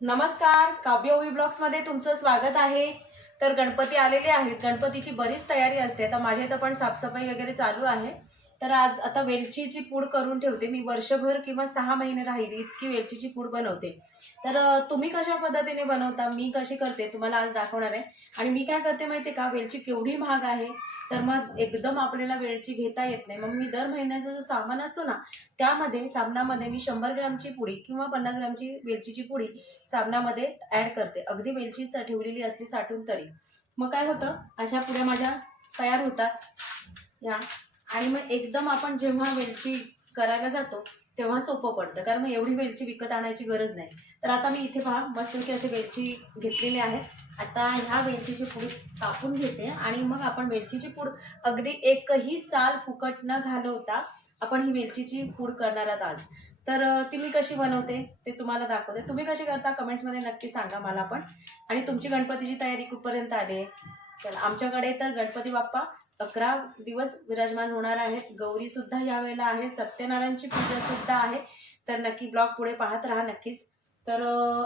नमस्कार काव्य ओवी ब्लॉग्समध्ये तुमचं स्वागत आहे. तर गणपती आलेले आहेत. गणपतीची बरीच तयारी असते. आता माझ्या इथं पण साफसफाई वगैरे चालू आहे. तर आज आता वेलचीची पूड करून ठेवते मी वर्षभर किंवा सहा महिने राहील इतकी वेलचीची पूड बनवते. तर तुम्ही कशा पद्धतीने बनवता मी कशी करते तुम्हाला आज दाखवणार आहे. आणि मी काय करते माहिती का वेलची केवढी महाग आहे तर मग एकदम आपल्याला वेलची घेता येत नाही. मग मी दर महिन्याचा जो सामान असतो ना त्यामध्ये साबणामध्ये मी शंभर ग्रामची पुडी किंवा पन्नास ग्रामची वेलचीची पुडी साबणामध्ये ॲड करते. अगदी वेलची ठेवलेली असली साठून तरी. मग काय होतं अशा पुढे माझ्या तयार होतात. या. आणि मग एकदम आपण जेव्हा वेलची करायला जातो तेव्हा सोपं पडतं. कारण मग एवढी वेलची विकत आणायची गरज नाही. तर आता मी इथे पहा मस्तपैकी अशी वेलची घेतलेली आहे. आता ह्या वेलचीची पूड कापून घेते आणि मग आपण वेलचीची पूड अगदी एकही साल फुकट न घालवता आपण ही वेलचीची पूड करणार आहात आज. तर ती मी कशी बनवते ते तुम्हाला दाखवते. तुम्ही कशी करता कमेंट्समध्ये नक्की सांगा मला पण. आणि तुमची गणपतीची तयारी कुठपर्यंत आली आहे? चला आमच्याकडे तर गणपती बाप्पा अकरा दिवस विराजमान होणार आहेत. गौरी सुद्धा यावेळेला आहे. सत्यनारायणची पूजा सुद्धा आहे. तर नक्की ब्लॉग पुढे पाहत राहा नक्कीच. तर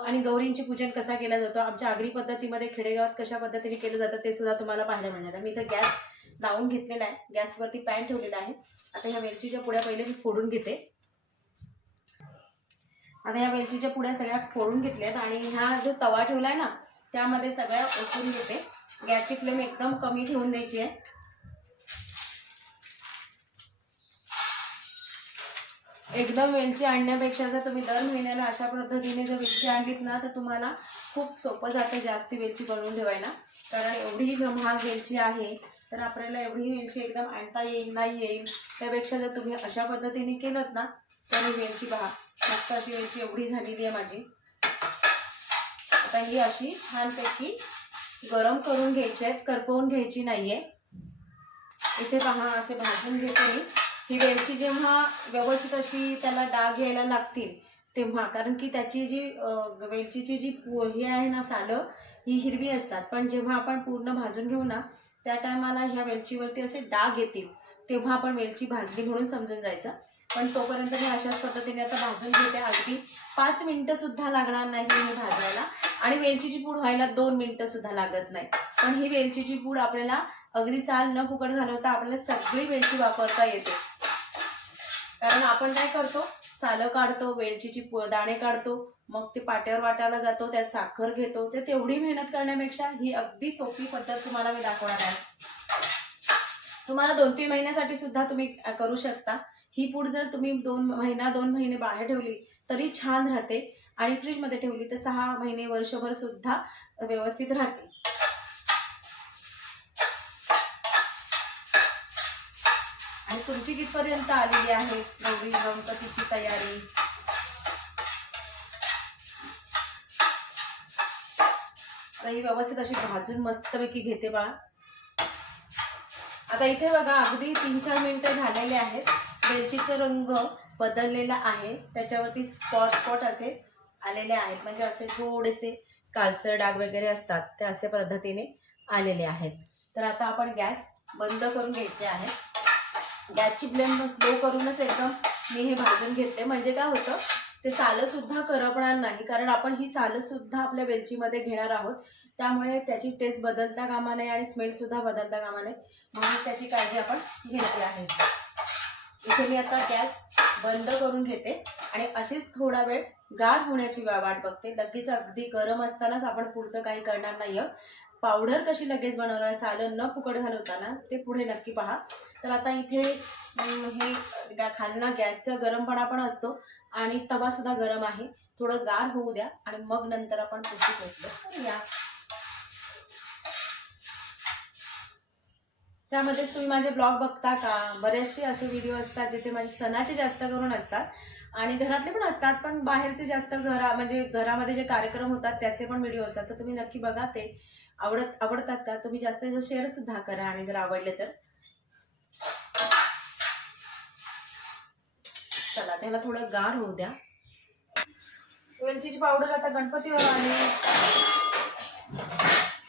आणि गौरींची पूजन कसा केला जातो? आमच्या आगरी पद्धतीमध्ये खेडेगावात कशा पद्धतीने केलं जातं ते सुद्धा तुम्हाला पाहायला मिळणार आहे. मी इथं गॅस लावून घेतलेला आहे. गॅसवरती पॅन ठेवलेला आहे. आता ह्या वेलचीच्या पुड्या पहिले मी फोडून घेते. आता ह्या वेलचीच्या पुड्या सगळ्या फोडून घेतल्यात आणि ह्या जो तवा ठेवला आहे ना त्यामध्ये सगळ्या ओतून घेते. गॅसची फ्लेम एकदम कमी ठेवून द्यायची आहे. एकदम वेलची आणण्यापेक्षा जर तुम्ही दर महिन्याला अशा पद्धतीने जर वेलची आणलीत ना तर तुम्हाला खूप सोपं जातं जास्ती वेलची बनवून ठेवायला. कारण एवढी महाग वेलची आहे तर आपल्याला एवढी वेलची एकदम आणता येईल नाही येईल त्यापेक्षा जर तुम्ही अशा पद्धतीने केलं ना तर ही वेलची पहा. मस्त अशी वेलची एवढी झालेली आहे माझी. आता ही अशी छानपैकी गरम करून घ्यायची आहेत करपवून घ्यायची नाही आहे इथे पहा असे भाजून घेते मी. ही वेलची जेव्हा व्यवस्थित अशी त्याला डाग यायला लागतील तेव्हा कारण की त्याची जी वेलचीची जी हे आहे ना सालं ही हिरवी असतात. पण जेव्हा आपण पूर्ण भाजून घेऊ ना त्या टायमाला ह्या वेलचीवरती असे डाग येतील तेव्हा आपण वेलची भाजली म्हणून समजून जायचं. पण तोपर्यंत मी अशाच पद्धतीने आता भाजून घेते. अगदी पाच मिनटंसुद्धा लागणार नाही हे भाजायला. आणि वेलचीची पूड व्हायला दोन मिनटंसुद्धा लागत नाही. पण ही वेलचीची पूड आपल्याला अगदी साल न फुकट घालवता आपल्याला सगळी वेलची वापरता येते. कारण आपण काय करतो? सालं काढतो वेलचीची दाणे काढतो मग ते पाट्यावर वाटायला जातो त्यात साखर घेतो ते तेवढी मेहनत करण्यापेक्षा ही अगदी सोपी पद्धत तुम्हाला मी दाखवणार आहे. तुम्हाला दोन तीन महिन्यासाठी सुद्धा तुम्ही करू शकता. ही पूड जर तुम्ही दोन महिना दोन महिने बाहेर ठेवली तरी छान राहते. आणि फ्रीजमध्ये ठेवली तर सहा महिने वर्षभर सुद्धा व्यवस्थित राहते. आणि तुमची कितपर्यंत आलेली आहे? गौरी गणपतीची तयारी. ही व्यवस्थित अशी भाजून मस्तपैकी घेते बा. आता इथे बघा अगदी तीन चार मिनिटं झालेले आहेत. वेलचीचा रंग बदललेला आहे. त्याच्यावरती स्पॉट स्पॉट असे आलेले आहेत. म्हणजे असे थोडेसे कालसर डाग वगैरे असतात ते असे पद्धतीने आलेले आहेत. तर आता आपण गॅस बंद करून घ्यायचे आहेत. गॅसची फ्लेम स्लो करूनच एकदम मी हे भाजून घेतले. म्हणजे काय होतं ते सालंसुद्धा करपणार नाही. कारण आपण ही सालंसुद्धा आपल्या वेलचीमध्ये घेणार आहोत. त्यामुळे त्याची टेस्ट बदलता कामा नये आणि स्मेल सुद्धा बदलता कामा नये. म्हणून त्याची काळजी आपण घ्यायची आहे. इथे मी आता गॅस बंद करून घेते. आणि अशीच थोडा वेळ गार होण्याची वाट बघते. लगेच अगदी गरम असतानाच आपण पुढचं काही करणार नाही पावडर कशी लगेच बनवणार सालं न फुकट घालवताना ते पुढे नक्की पहा. तर आता इथे हे खालना गॅसचा गरमपणा पण असतो आणि तवा सुद्धा गरम आहे. थोडं गार होऊ द्या आणि मग नंतर आपण पुष्टी पोचलो या त्यामध्येच तुम्ही माझे ब्लॉग बघता का? बरेचसे असे व्हिडिओ असतात जिथे माझे सणाचे जास्त करून असतात. आणि घरातले पण असतात पण बाहेरचे जास्त घरा म्हणजे घरामध्ये जे कार्यक्रम होतात त्याचे पण व्हिडिओ असतात. तर तुम्ही नक्की बघा ते. आवडत आवडतात का? तुम्ही जास्त जास्त शेअर सुद्धा करा आणि जर आवडले तर. चला त्याला थोडं गार होऊ द्या. वेलचीची पावडर आता गणपतीवर आली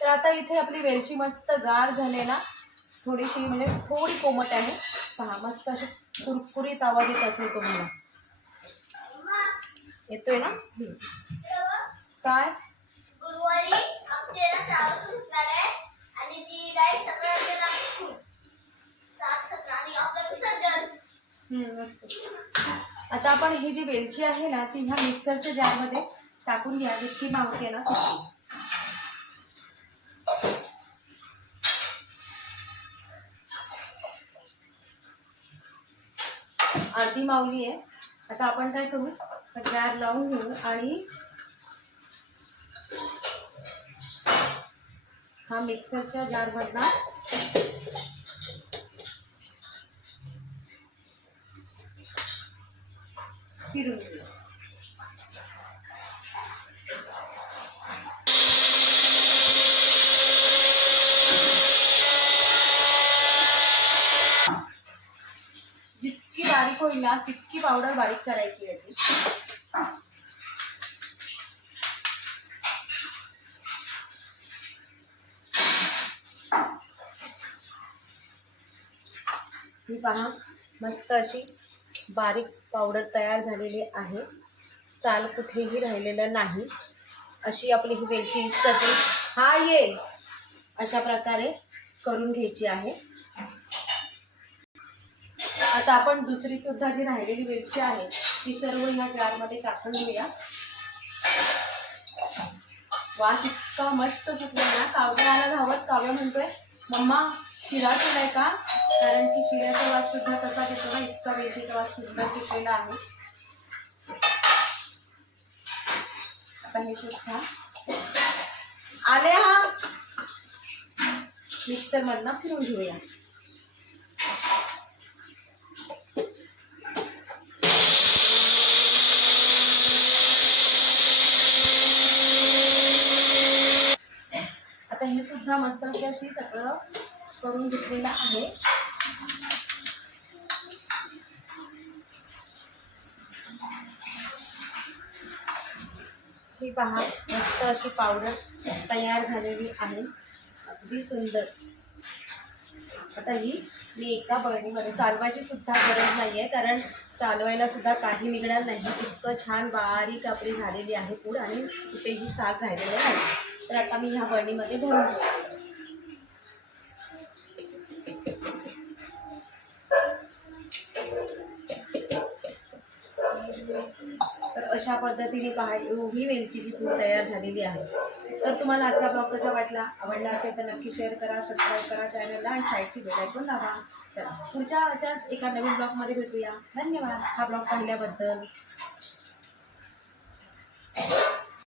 तर आता इथे आपली वेलची मस्त गार झाले ना थोडीशी म्हणजे थोडी कोमट आहे. पहा मस्त अशी कुरकुरीत आवाज येत असेल तुम्हाला. येतोय ना? काय? गुरुवारी आमचे ना चार वाजता सुटणार आहे आणि ती डायरेक्ट सतरा तारखेला आम्ही सात सतरा आणि आपलं विसर्जन. हम्म, मस्त. आता आपण ही जी वेलची आहे ना ती ह्या मिक्सरच्या जारमध्ये टाकून घ्या जितकी मावते ना. अर्धी मावली आहे. आता आपण काय करू? हा जार लावून घेऊ आणि हा मिक्सरच्या जारमधला फिरून घेऊ. जितकी बारीक होईल ना तितकी पावडर बारीक करायची याची. ही पहा मस्त अशी बारीक पावडर तयार झालेली आहे. साल कुठेही राहिलेलं नाही. अशी आपली ही वेलची सगळी हा ये अशा प्रकारे करून घ्यायची आहे. आता आपण दुसरी सुद्धा जी राहिलेली वेलची आहे ती सर्व ह्या जारमध्ये टाकून घेऊया. वास इतका मस्त सुटला ना काव्याला धावत काव्य म्हणतोय मम्मा शिरा केलाय का? कारण की शिऱ्याचा वास सुद्धा कसा घेतो ना इतका वेलचीचा वास सुद्धा सुटलेला आहे. आता हे सुद्धा आले हा. मिक्सर मधनं फिरून घेऊया. आता हे सुद्धा मस्त अशी सगळं करून घेतलेलं आहे. ही पहा मस्त अशी पावडर तयार झालेली आहे. अगदी सुंदर. आता ही मी एका बळणीमध्ये चालवायची सुद्धा गरज नाही आहे कारण चालवायला सुद्धा काही निघणार नाही. इतकं छान बारीक आपली झालेली आहे पूड आणि कुठेही साग राहिलेलं नाही तर आता मी ह्या बळणीमध्ये भरून अशा पद्धतीने पहा ही वेलचीची पूड तयार झालेली आहे. तर तुम्हाला आजचा ब्लॉग कसा वाटला? आवडला असेल तर नक्की शेअर करा सबस्क्राईब करा चॅनलला आणि साईडची बेल लावा चला पुढच्या अशाच एका नवीन ब्लॉगमध्ये भेटूया. धन्यवाद. हा ब्लॉग पाहिल्याबद्दल.